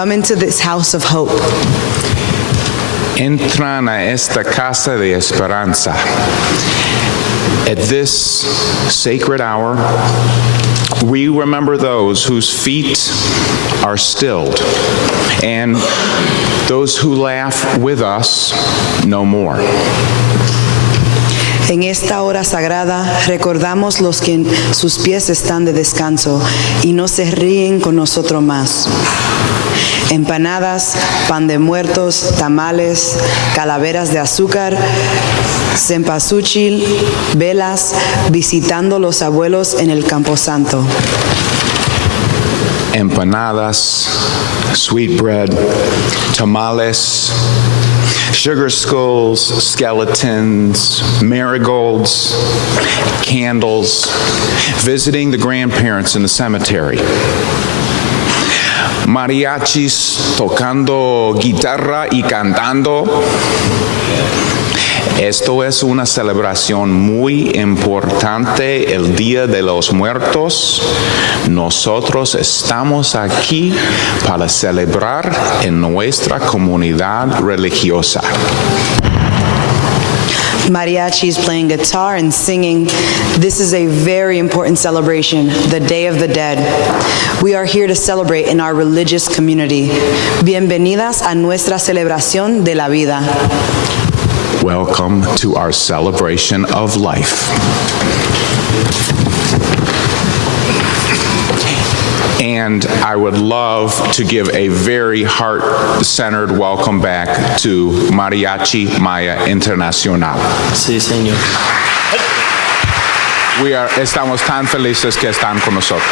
Come into this house of hope. Entran a esta casa de esperanza. At this sacred hour, we remember those whose feet are stilled and those who laugh with us no more. En esta hora sagrada recordamos los que en sus pies están de descanso y no se ríen con nosotros más. Empanadas, pan de muertos, tamales, calaveras de azúcar, cempasúchil, velas, visitando los abuelos en el Camposanto. Empanadas, sweet bread, tamales, sugar skulls, skeletons, marigolds, candles, visiting the grandparents in the cemetery. Mariachis tocando guitarra y cantando. Esto es una celebración muy importante, el Día de los Muertos. Nosotros estamos aquí para celebrar en nuestra comunidad religiosa. Mariachis playing guitar and singing. This is a very important celebration, the Day of the Dead. We are here to celebrate in our religious community. Bienvenidas a nuestra celebración de la vida. Welcome to our celebration of life. And I would love to give a very heart-centered welcome back to Mariachi Maya Internacional. Sí, señor. Estamos tan felices que están con nosotros.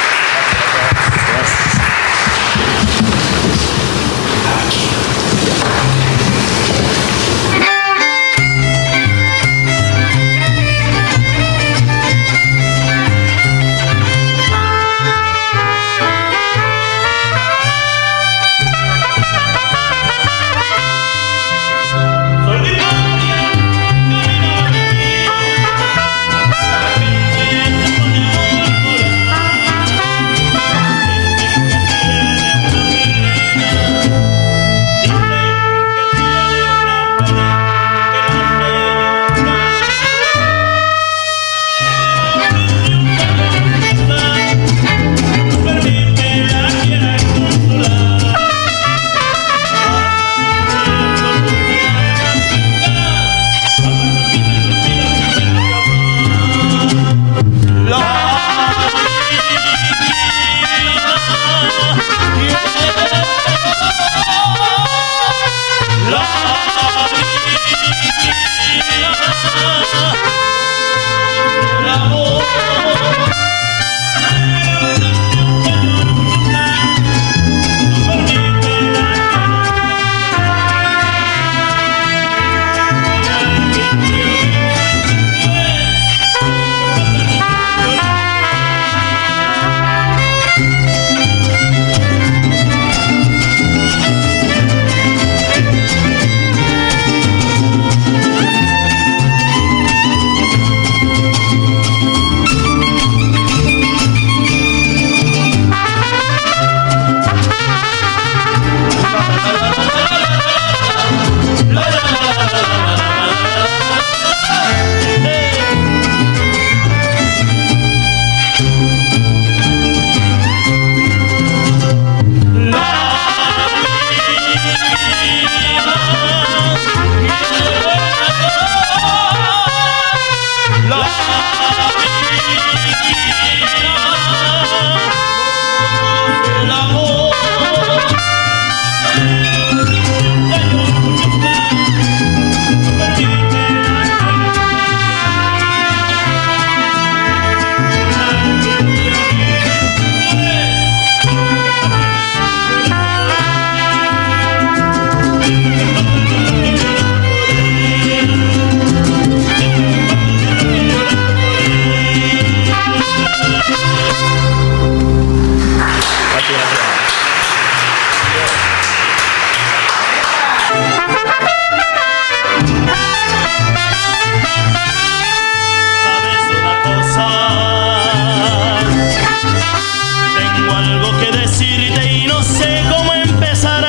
Tengo algo que decirte y no sé cómo empezar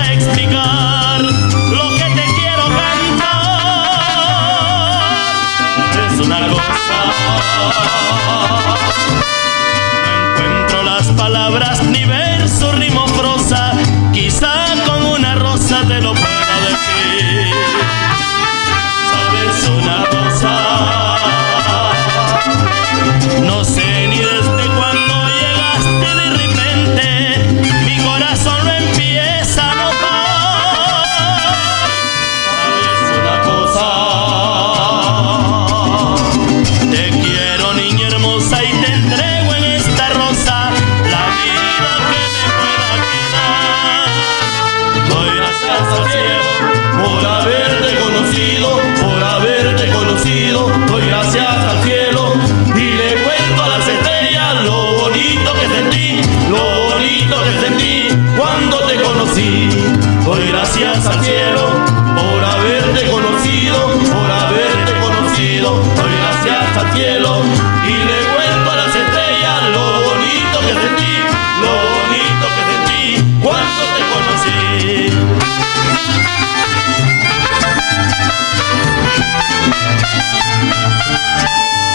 conocí. Doy gracias al cielo por haberte conocido, por haberte conocido. Doy gracias al cielo y le cuento a las estrellas lo bonito que sentí, lo bonito que sentí cuando te conocí.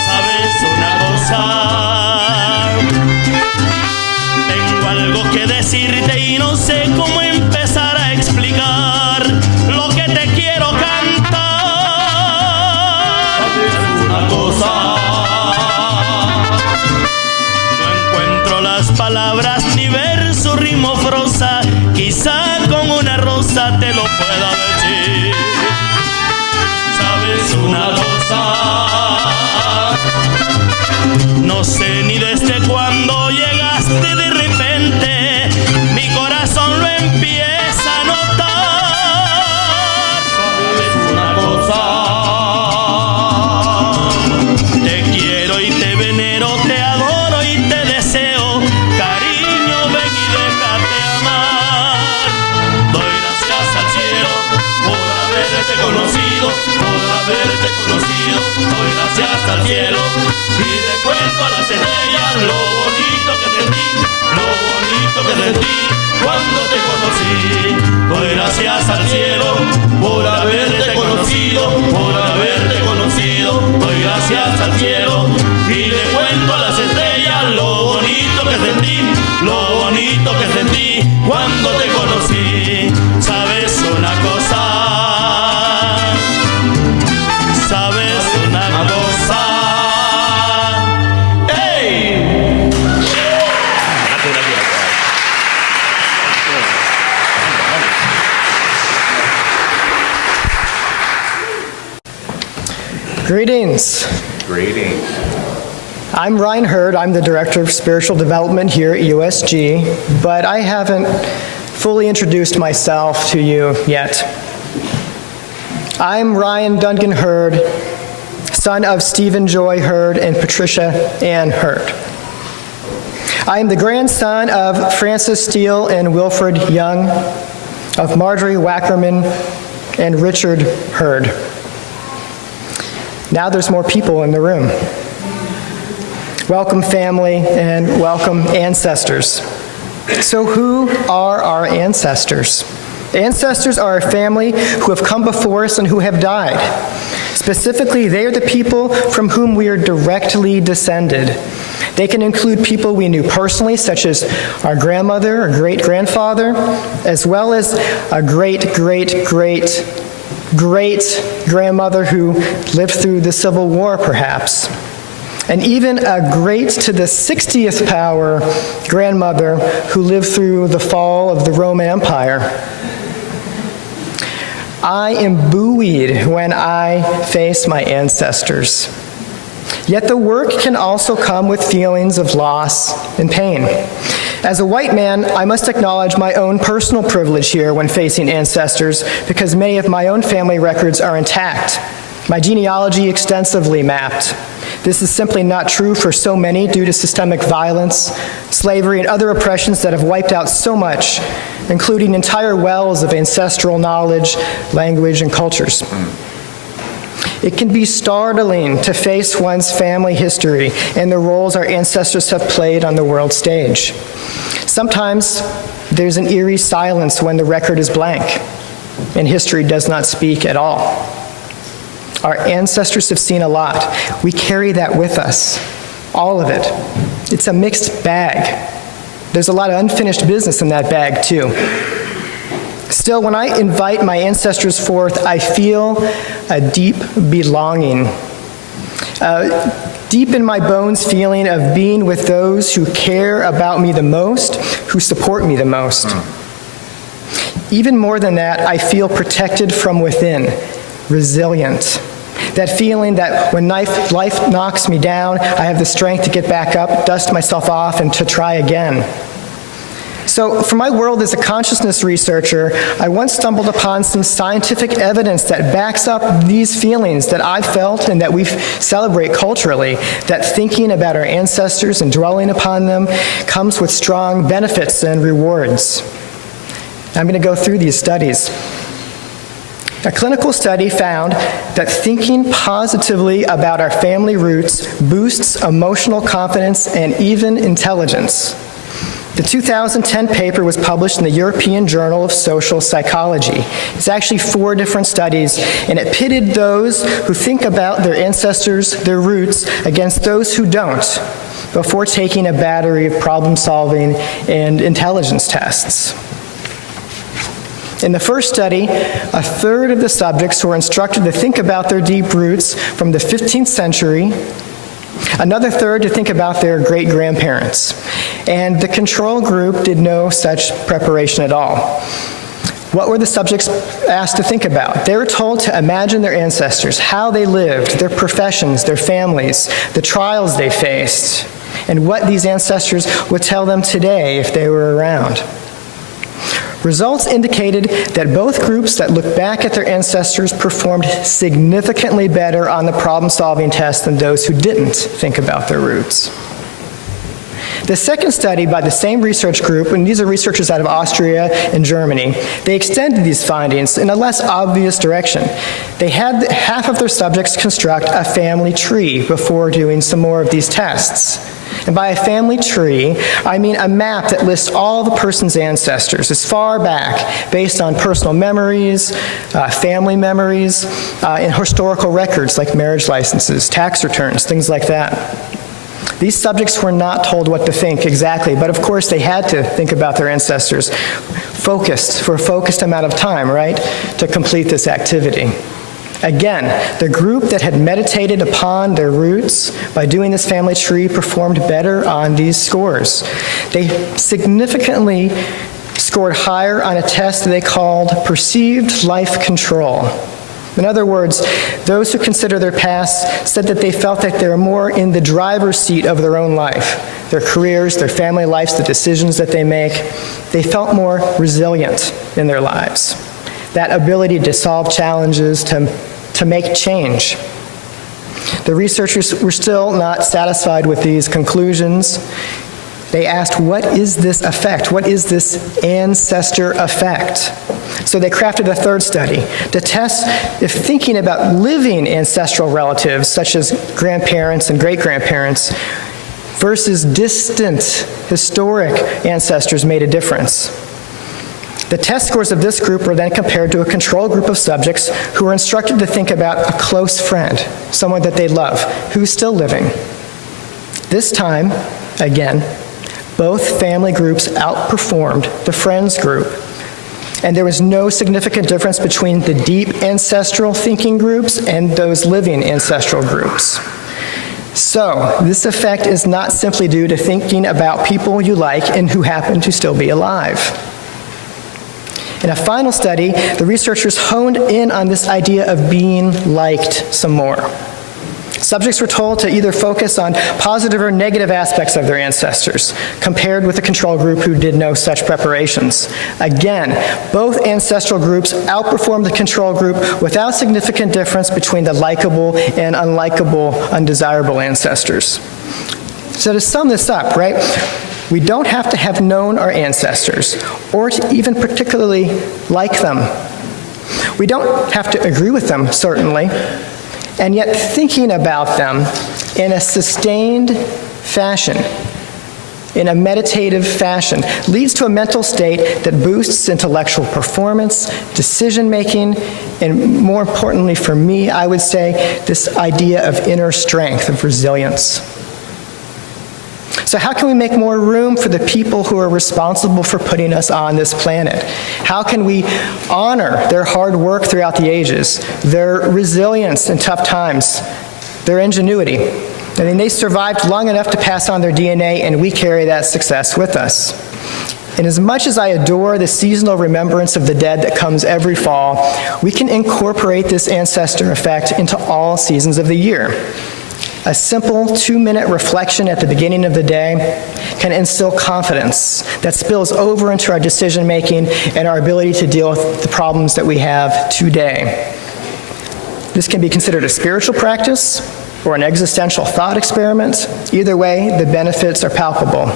¿Sabes una cosa? Tengo algo que decirte y no sé cómo empezar a explicar lo que te quiero cantar. ¿Sabes una cosa? No encuentro las palabras, ni verso, ritmo, prosa. Quizá con una rosa te lo pueda decir. ¿Sabes una cosa? No sé ni desde cuándo llegaste de repente, mi corazón lo empieza a notar. ¿Sabes una cosa? Te quiero y te venero, te adoro y te deseo. Cariño, ven y déjate amar. Doy gracias al cielo por haberte conocido, por haberte conocido. Doy gracias al cielo y le cuento a las estrellas lo bonito que sentí, lo bonito que sentí cuando te conocí. Doy gracias al cielo por haberte conocido, por haberte conocido. Doy gracias al cielo y le cuento a las estrellas lo bonito que sentí, lo bonito que sentí cuando te conocí. ¿Sabes una cosa? ¿Sabes una cosa? ¡Ey! Greetings. Greetings. I'm Ryan Hurd. I'm the Director of Spiritual Development here at USG, but I haven't fully introduced myself to you yet. I'm Ryan Duncan Hurd, son of Stephen Joy Hurd and Patricia Ann Hurd. I am the grandson of Francis Steele and Wilfred Young, of Marjorie Wackerman and Richard Hurd. Now there's more people in the room. Welcome, family, and welcome, ancestors. So who are our ancestors? Ancestors are a family who have come before us and who have died. Specifically, they are the people from whom we are directly descended. They can include people we knew personally, such as our grandmother or great-grandfather, as well as a great-great-great-grandmother who lived through the Civil War, perhaps. And even a great to the 60th power grandmother who lived through the fall of the Roman Empire. I am buoyed when I face my ancestors. Yet the work can also come with feelings of loss and pain. As a white man, I must acknowledge my own personal privilege here when facing ancestors because many of my own family records are intact, my genealogy extensively mapped. This is simply not true for so many due to systemic violence, slavery, and other oppressions that have wiped out so much, including entire wells of ancestral knowledge, language, and cultures. It can be startling to face one's family history and the roles our ancestors have played on the world stage. Sometimes there's an eerie silence when the record is blank and history does not speak at all. Our ancestors have seen a lot. We carry that with us, all of it. It's a mixed bag. There's a lot of unfinished business in that bag, too. Still, when I invite my ancestors forth, I feel a deep belonging, deep in my bones feeling of being with those who care about me the most, who support me the most. Even more than that, I feel protected from within, resilient. That feeling that when life knocks me down, I have the strength to get back up, dust myself off, and to try again. So for my world as a consciousness researcher, I once stumbled upon some scientific evidence that backs up these feelings that I felt and that we celebrate culturally, that thinking about our ancestors and dwelling upon them comes with strong benefits and rewards. I'm going to go through these studies. A clinical study found that thinking positively about our family roots boosts emotional confidence and even intelligence. The 2010 paper was published in the European Journal of Social Psychology. It's actually 4 different studies, and it pitted those who think about their ancestors, their roots, against those who don't, before taking a battery of problem-solving and intelligence tests. In the first study, a third of the subjects were instructed to think about their deep roots from the 15th century, another third to think about their great-grandparents, and the control group did no such preparation at all. What were the subjects asked to think about? They were told to imagine their ancestors, how they lived, their professions, their families, the trials they faced, and what these ancestors would tell them today if they were around. Results indicated that both groups that looked back at their ancestors performed significantly better on the problem-solving test than those who didn't think about their roots. The second study by the same research group, and these are researchers out of Austria and Germany, they extended these findings in a less obvious direction. They had half of their subjects construct a family tree before doing some more of these tests. And by a family tree, I mean a map that lists all the person's ancestors as far back, based on personal memories, family memories, and historical records like marriage licenses, tax returns, things like that. These subjects were not told what to think exactly, but of course they had to think about their ancestors for a focused amount of time, right, to complete this activity. Again, the group that had meditated upon their roots by doing this family tree performed better on these scores. They significantly scored higher on a test they called perceived life control. In other words, those who consider their past said that they felt that they were more in the driver's seat of their own life, their careers, their family lives, the decisions that they make. They felt more resilient in their lives. That ability to solve challenges, to make change. The researchers were still not satisfied with these conclusions. They asked, what is this effect? What is this ancestor effect? So they crafted a third study to test if thinking about living ancestral relatives, such as grandparents and great-grandparents, versus distant historic ancestors made a difference. The test scores of this group were then compared to a control group of subjects who were instructed to think about a close friend, someone that they love, who's still living. This time, again, both family groups outperformed the friends group, and there was no significant difference between the deep ancestral thinking groups and those living ancestral groups. So, this effect is not simply due to thinking about people you like and who happen to still be alive. In a final study, the researchers honed in on this idea of being liked some more. Subjects were told to either focus on positive or negative aspects of their ancestors, compared with the control group who did no such preparations. Again, both ancestral groups outperformed the control group without significant difference between the likable and unlikable, undesirable ancestors. So to sum this up, right? We don't have to have known our ancestors, or to even particularly like them. We don't have to agree with them, certainly, and yet thinking about them in a sustained fashion, in a meditative fashion, leads to a mental state that boosts intellectual performance, decision-making, and more importantly for me, I would say, this idea of inner strength, of resilience. So how can we make more room for the people who are responsible for putting us on this planet? How can we honor their hard work throughout the ages, their resilience in tough times, their ingenuity? I mean, they survived long enough to pass on their DNA, and we carry that success with us. And as much as I adore the seasonal remembrance of the dead that comes every fall, we can incorporate this ancestor effect into all seasons of the year. A simple 2-minute reflection at the beginning of the day can instill confidence that spills over into our decision-making and our ability to deal with the problems that we have today. This can be considered a spiritual practice or an existential thought experiment. Either way, the benefits are palpable.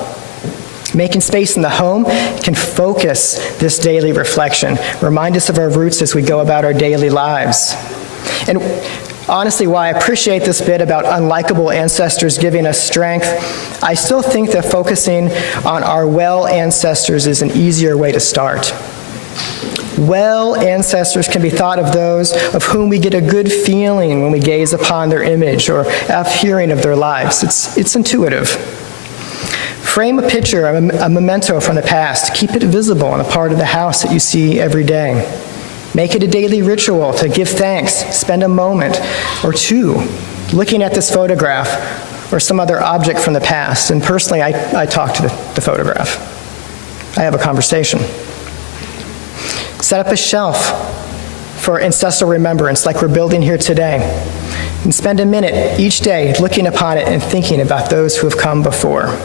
Making space in the home can focus this daily reflection, remind us of our roots as we go about our daily lives. And honestly, while I appreciate this bit about unlikable ancestors giving us strength, I still think that focusing on our well ancestors is an easier way to start. Well ancestors can be thought of those of whom we get a good feeling when we gaze upon their image or have hearing of their lives. It's intuitive. Frame a picture, a memento from the past. Keep it visible in a part of the house that you see every day. Make it a daily ritual to give thanks. Spend a moment or two looking at this photograph or some other object from the past. And personally, I talk to the photograph. I have a conversation. Set up a shelf for ancestral remembrance like we're building here today. And spend a minute each day looking upon it and thinking about those who have come before.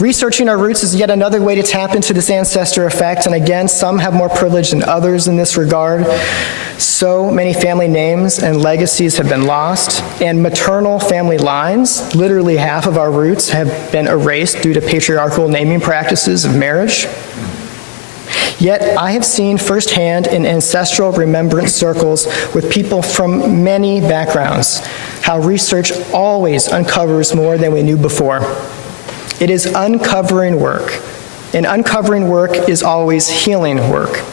Researching our roots is yet another way to tap into this ancestor effect, and again, some have more privilege than others in this regard. So many family names and legacies have been lost, and maternal family lines, literally half of our roots, have been erased due to patriarchal naming practices of marriage. Yet I have seen firsthand in ancestral remembrance circles with people from many backgrounds how research always uncovers more than we knew before. It is uncovering work, and uncovering work is always healing work.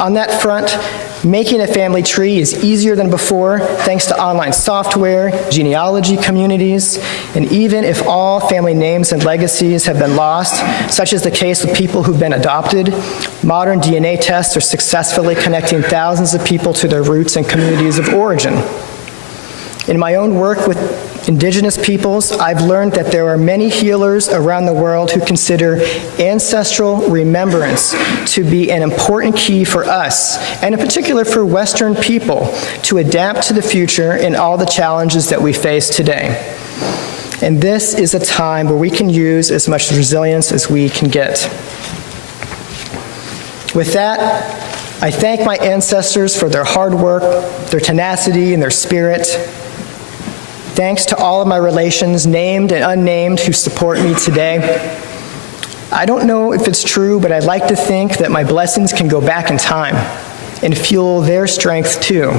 On that front, making a family tree is easier than before thanks to online software, genealogy communities, and even if all family names and legacies have been lost, such is the case with people who've been adopted, modern DNA tests are successfully connecting thousands of people to their roots and communities of origin. In my own work with Indigenous peoples, I've learned that there are many healers around the world who consider ancestral remembrance to be an important key for us, and in particular for Western people, to adapt to the future and all the challenges that we face today. And this is a time where we can use as much resilience as we can get. With that, I thank my ancestors for their hard work, their tenacity, and their spirit. Thanks to all of my relations, named and unnamed, who support me today. I don't know if it's true, but I'd like to think that my blessings can go back in time and fuel their strength too.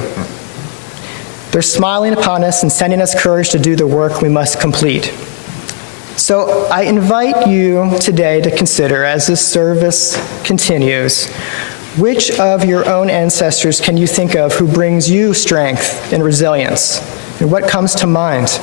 They're smiling upon us and sending us courage to do the work we must complete. So I invite you today to consider, as this service continues, which of your own ancestors can you think of who brings you strength and resilience? And what comes to mind?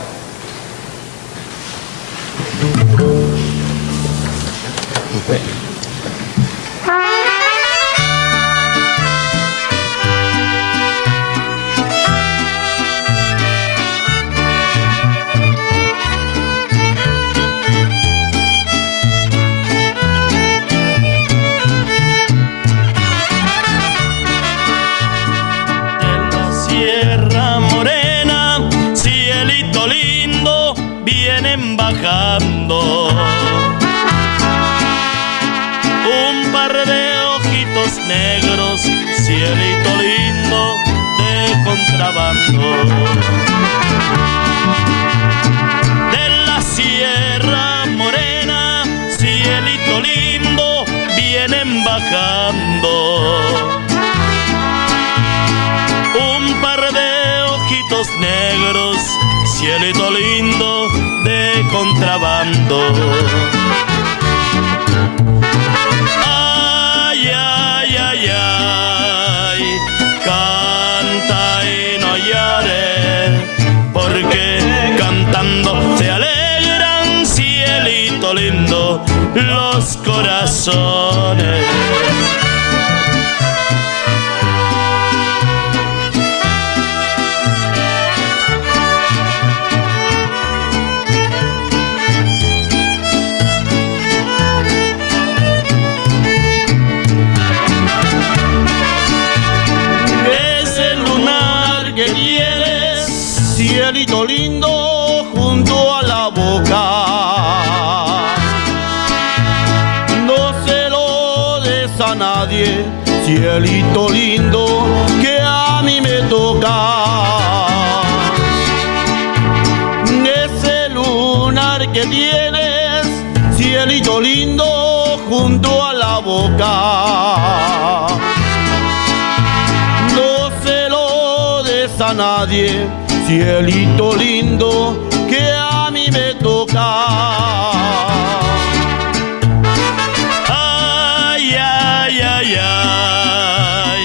Bajando un par de ojitos negros, cielito lindo de contrabando. De la Sierra Morena, cielito lindo, vienen bajando. Un par de ojitos negros, cielito lindo de contrabando. Ay, ay, ay, ay, canta y no llores, porque cantando se alegran, cielito lindo, los corazones. Cielito lindo junto a la boca, no se lo des a nadie, cielito lindo que a mí me toca. Ese lunar que tienes, la boca. No se lo des a nadie, cielito lindo, que a mí me toca. Ay, ay, ay, ay,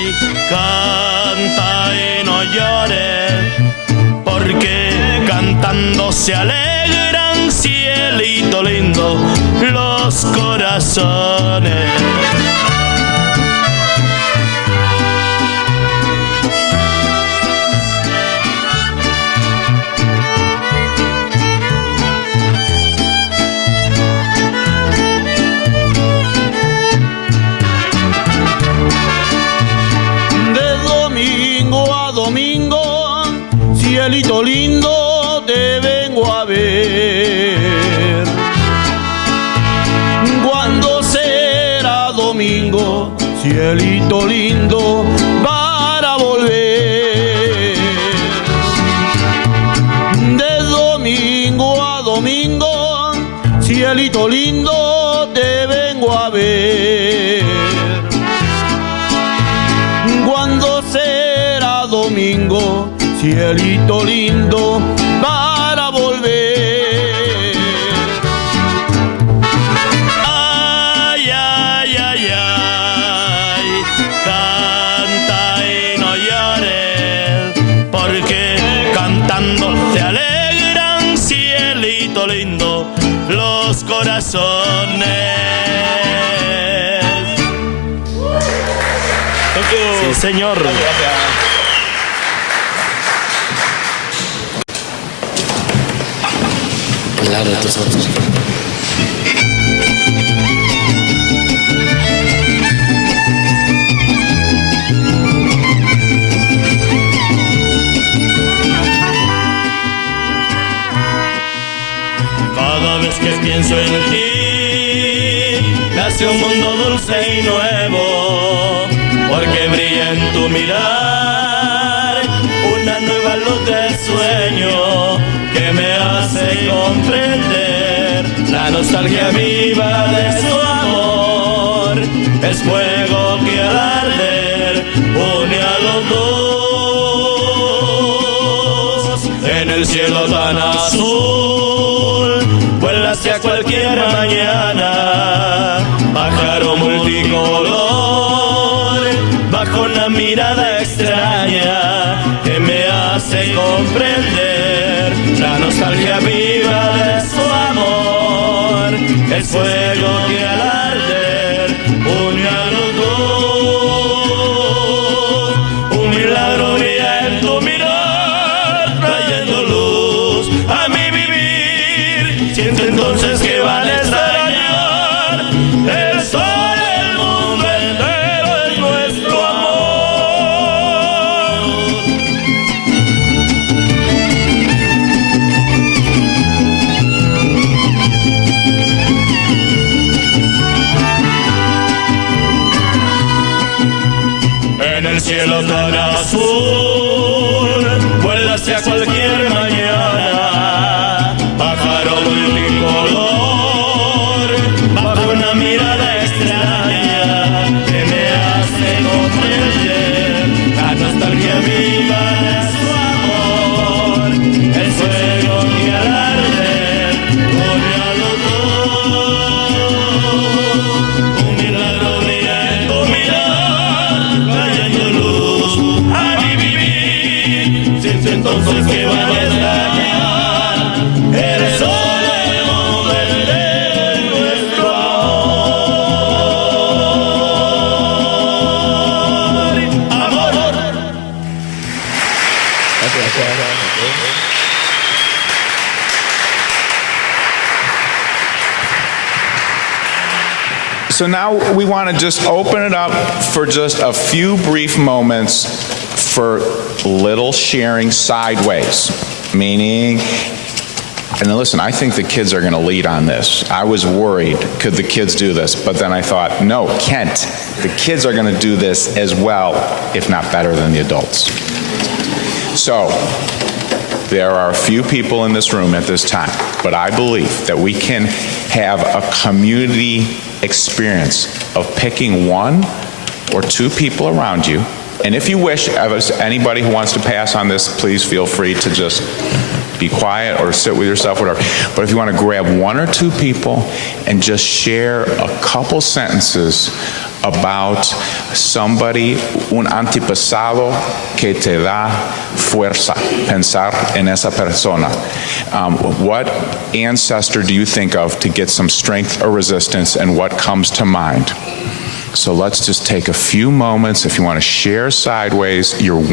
canta y no llores, porque cantando se alegran, cielito lindo, los corazones. Cielito lindo, te vengo a ver. ¿Cuándo será domingo, cielito lindo, para volver? De domingo a domingo, cielito lindo, te vengo a ver. ¿Cuándo será domingo, cielito lindo, para volver? Ay, ay, ay, ay, canta y no llores, porque cantando se alegran, cielito lindo, los corazones. Sí, señor. Claro, tus ojos. Cada vez que pienso en ti, nace un mundo dulce y nuevo, porque brilla en tu mirar una nueva luz del sueño que me hace comprender la nostalgia viva de su amor. Es fuego que al arder une a los dos. En el cielo tan azul vuela hacia cualquier mañana, pájaro multicolor, bajo una mirada extraña que me hace comprender la nostalgia viva de su amor. El fuego que al arder une a los dos. Un milagro brilla en tu mirar, trayendo luz a mi vivir. Siento entonces que van a extrañar el sol, el mundo entero es nuestro amor. En el cielo tan azul vuela hacia cualquier mañana, pájaro multicolor, bajo una mirada extraña que me hace comprender la nostalgia viva de su amor. El fuego que al arder une a los dos. Un milagro brilla en tu mirar, trayendo luz a mi vivir. Siento entonces que van a extrañar el sol, el mundo entero, nuestro amor. Amor. So now we want to just open it up for just a few brief moments for little sharing sideways, meaning, and then listen, I think the kids are going to lead on this. I was worried, could the kids do this? But then I thought, no, Kent, the kids are going to do this as well, if not better than the adults. So, there are a few people in this room at this time, but I believe that we can have a community experience of picking one or two people around you, and if you wish, anybody who wants to pass on this, please feel free to just be quiet or sit with yourself, whatever. But if you want to grab one or two people and just share a couple sentences about somebody, un antepasado que te da fuerza, pensar en esa persona. What ancestor do you think of to get some strength or resistance, and what comes to mind? So let's just take a few moments. If you want to share sideways, you're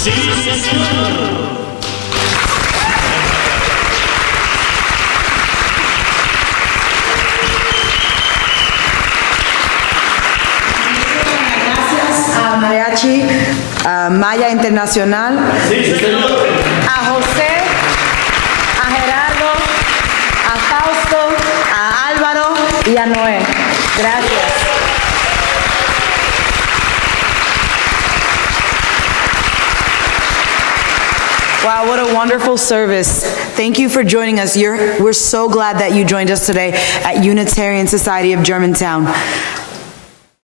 Sí, señor. Gracias a Mariachi, a Maya Internacional, a José, a Gerardo, a Fausto, a Álvaro y a Noé. Gracias. Wow, what a wonderful service. Thank you for joining us. We're so glad that you joined us today at Unitarian Society of Germantown.